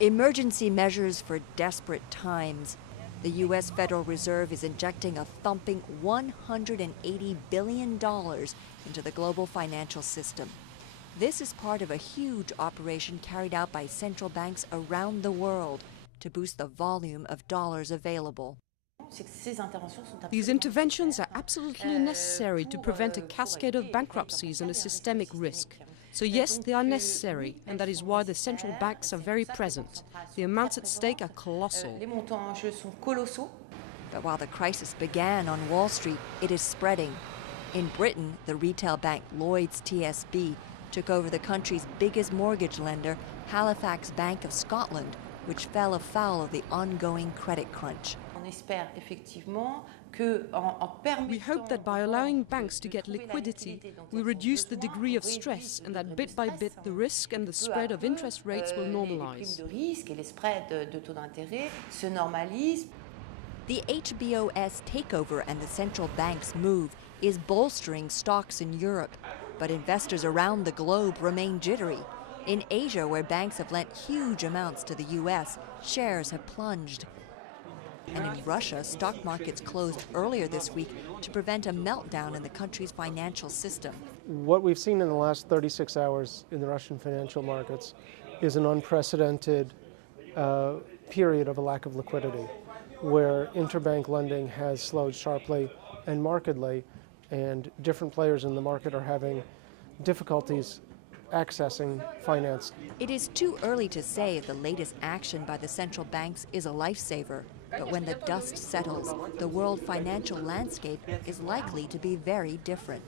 Emergency measures for desperate times. The U.S. Federal Reserve is injecting a thumping $180 billion into the global financial system. This is part of a huge operation carried out by central banks around the world to boost the volume of dollars available. These interventions are absolutely necessary to prevent a cascade of bankruptcies and a systemic risk. So yes, they are necessary, and that is why the central banks are very present. The amounts at stake are colossal. But while the crisis began on Wall Street, it is spreading. In Britain, the retail bank Lloyds TSB took over the country's biggest mortgage lender, Halifax Bank of Scotland, which fell afoul of the ongoing credit crunch. We hope that by allowing banks to get liquidity, we reduce the degree of stress, and that bit by bit the risk and the spread of interest rates will normalize. The HBOS takeover and the central bank's move is bolstering stocks in Europe, but investors around the globe remain jittery. In Asia, where banks have lent huge amounts to the U.S., shares have plunged. And in Russia, stock markets closed earlier this week to prevent a meltdown in the country's financial system. What we've seen in the last 36 hours in the Russian financial markets is an unprecedented period of a lack of liquidity, where interbank lending has slowed sharply and markedly, and different players in the market are having difficulties accessing finance. It is too early to say if the latest action by the central banks is a lifesaver. But when the dust settles, the world financial landscape is likely to be very different.